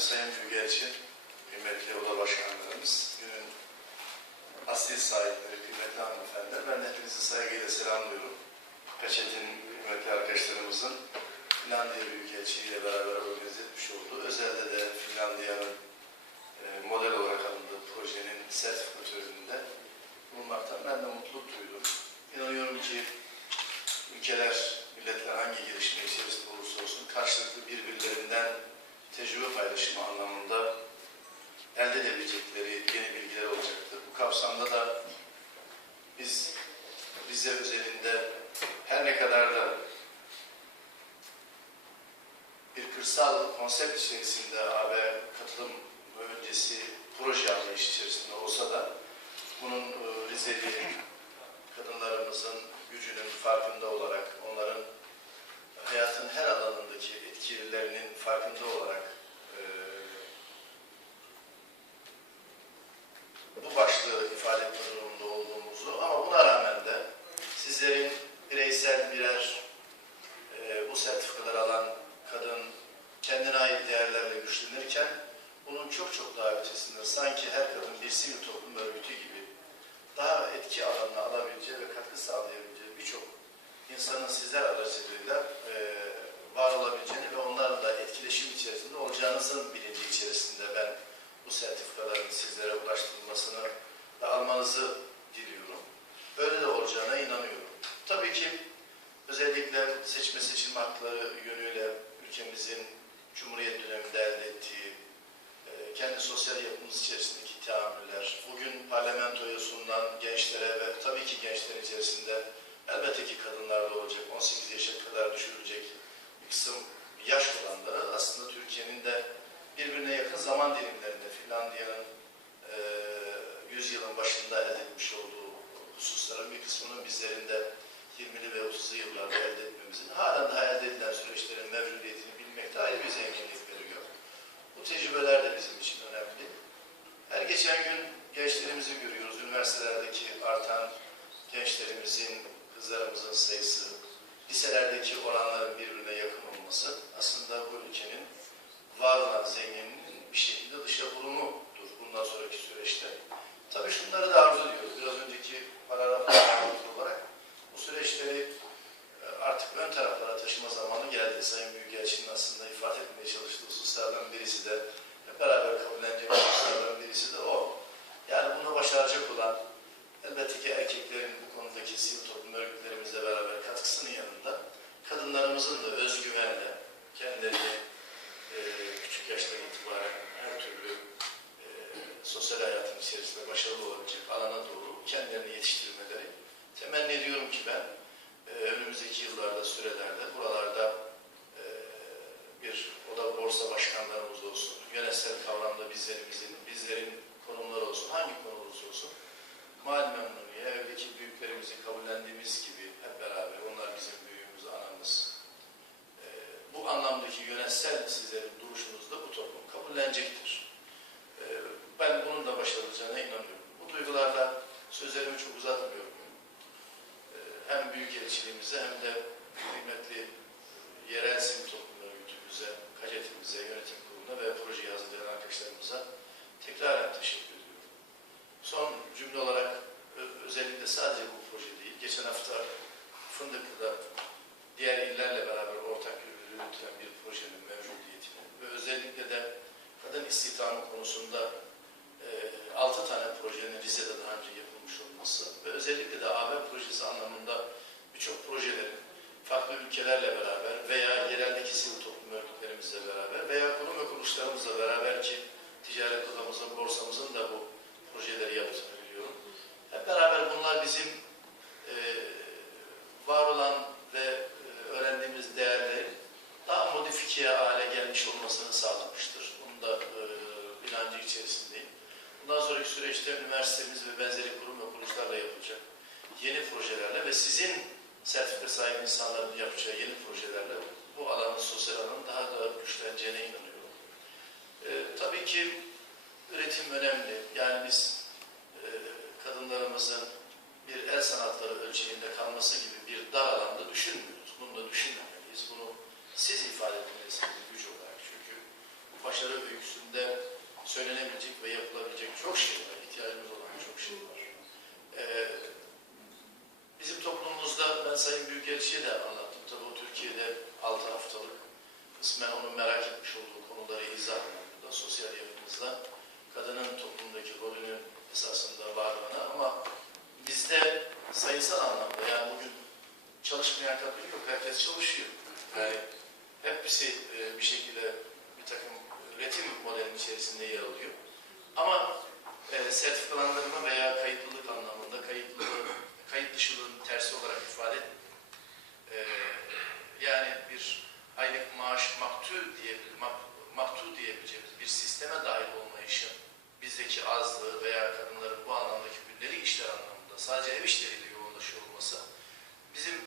Sayın Büyükelçi, kıymetli oda başkanlarımız, günün asli sahipleri, kıymetli hanımefendiler, ben hepinizi saygıyla selamlıyorum. Peçet'in kıymetli arkadaşlarımızın Finlandiya Büyükelçiliği ile beraber organize etmiş olduğu, özelde de Finlandiya'nın e, model olarak alındığı projenin sertifika töreninde bulunmaktan ben de mutluluk duydum. İnanıyorum ki ülkeler, milletler hangi gelişme içerisinde olursa olsun karşılıklı birbirlerinden tecrübe paylaşımı anlamında elde edebilecekleri yeni bilgiler olacaktır. Bu kapsamda da biz bize özelinde her ne kadar da bir kırsal konsept içerisinde AB katılım öncesi proje anlayış içerisinde olsa da bunun e, Rizeli kadınlarımızın gücünün farkında olarak onların hayatın her alanındaki etkilerinin farkında olarak e, bu başlığı ifade etme durumunda olduğumuzu ama buna rağmen de sizlerin bireysel birer e, bu sertifikaları alan kadın kendine ait değerlerle güçlenirken bunun ötesinde sanki her kadın bir sivil toplum örgütü gibi daha etki alanına alabileceği ve katkı sağlayabileceği birçok insanın sizler aracılığıyla e, var olabileceğini ve onlarla da etkileşim içerisinde olacağınızın bilinci içerisinde ben bu sertifikaların sizlere ulaştırılmasını ve almanızı diliyorum. Böyle de olacağına inanıyorum. Tabii ki özellikle seçme seçilme hakları yönüyle ülkemizin Cumhuriyet döneminde elde ettiği kendi sosyal yapımız içerisindeki teamüller, bugün parlamentoya sunulan gençlere ve tabii ki gençler içerisinde elbette ki kadınlar da olacak, 18 yaşa kadar düşürülecek bir kısım yaş olanları aslında Türkiye'nin de birbirine yakın zaman dilimlerinde Finlandiya'nın e, 100 yılın başında elde etmiş olduğu hususların bir kısmının bizlerin de 20'li ve 30'lu yıllarda elde etmemizin halen daha elde edilen süreçlerin mevcudiyetini Üniversitelerdeki artan gençlerimizin, kızlarımızın sayısı, liselerdeki oranların birbirine yakın olması aslında bu ülkenin var olan zenginliğinin bir şekilde dışa vurumudur bundan sonraki süreçte. Tabii şunları da arzu ediyoruz. Biraz önceki paragraflardan olarak bu süreçleri e, artık ön taraflara taşıma zamanı geldi. Sayın Büyükelçinin aslında ifade etmeye çalıştığı hususlardan birisi de hep beraber kabullenecek hususlardan birisi de o. Yani bunu başaracak olan elbette ki erkeklerin bu konudaki sivil toplum örgütlerimizle beraber katkısının yanında kadınlarımızın da özgüvenle kendilerini e, küçük yaştan itibaren her türlü e, sosyal hayatın içerisinde başarılı olabilecek alana doğru kendilerini yetiştirmeleri temenni ediyorum ki ben e, önümüzdeki yıllarda, sürelerde buralarda e, bir oda borsa başkanlarımız olsun, yönetsel kavramda bizlerimizin, bizlerin konumları olsun, hangi konu olursa olsun mal memnuniye, evdeki büyüklerimizi kabullendiğimiz gibi hep beraber, onlar bizim büyüğümüz, anamız. E, bu anlamdaki yönetsel sizlerin duruşunuzda bu toplum kabullenecektir. E, ben bunun da başarılacağına inanıyorum. Bu duygularla sözlerimi çok uzatmıyorum. E, hem büyükelçiliğimize hem de kıymetli yerel sivil toplum örgütümüze, kajetimize, yönetim kuruluna ve projeyi hazırlayan arkadaşlarımıza tekraren teşekkür ediyorum. Son cümle olarak ö- özellikle sadece bu proje değil, geçen hafta Fındıklı'da diğer illerle beraber ortak yürütülen bir projenin mevcudiyetini ve özellikle de kadın istihdamı konusunda e, 6 tane projenin Rize'de daha önce yapılmış olması ve özellikle de AB projesi anlamında birçok projelerin farklı ülkelerle beraber veya yereldeki sivil toplum örgütlerimizle beraber veya kurum ve kuruluşlarımızla beraber ki ticaret odamızın, borsamızın da bu projeleri yaptığını biliyorum. Hep beraber bunlar bizim e, var olan ve e, öğrendiğimiz değerlerin daha modifiye hale gelmiş olmasını sağlamıştır. Bunun da e, inancı içerisindeyim. Bundan sonraki süreçte üniversitemiz ve benzeri kurum ve kuruluşlarla yapılacak yeni projelerle ve sizin sertifika sahibi insanların yapacağı yeni projelerle bu alanın, sosyal alanın daha da güçleneceğine inanıyorum. E, tabii ki üretim önemli. Yani biz e, kadınlarımızın bir el sanatları ölçeğinde kalması gibi bir dar alanda düşünmüyoruz. Bunu da düşünmemeliyiz. Bunu siz ifade etmelisiniz güç olarak. Çünkü bu başarı öyküsünde söylenebilecek ve yapılabilecek çok şey var. İhtiyacımız olan çok şey var. Ee, bizim toplumumuzda ben Sayın Büyükelçi'ye de anlattım. Tabii o Türkiye'de 6 haftalık kısmen onun merak etmiş olduğu konuları izah anlamında, sosyal yapımızda kadının toplumdaki rolünün esasında varlığına ama bizde sayısal anlamda yani bugün çalışmayan kadın yok, herkes çalışıyor. Yani hepsi e, bir şekilde bir takım üretim modelinin içerisinde yer alıyor. Ama e, sertifikalandırma veya kayıtlılık anlamında kayıtlılığı, kayıt dışılığın tersi olarak ifade e, yani bir aylık maaş maktu diye mak, maktu diyebileceğimiz bir sisteme dahil olmayışın bizdeki azlığı veya kadınların bu anlamdaki günleri işler anlamında sadece ev işleriyle yoğunlaşıyor olması bizim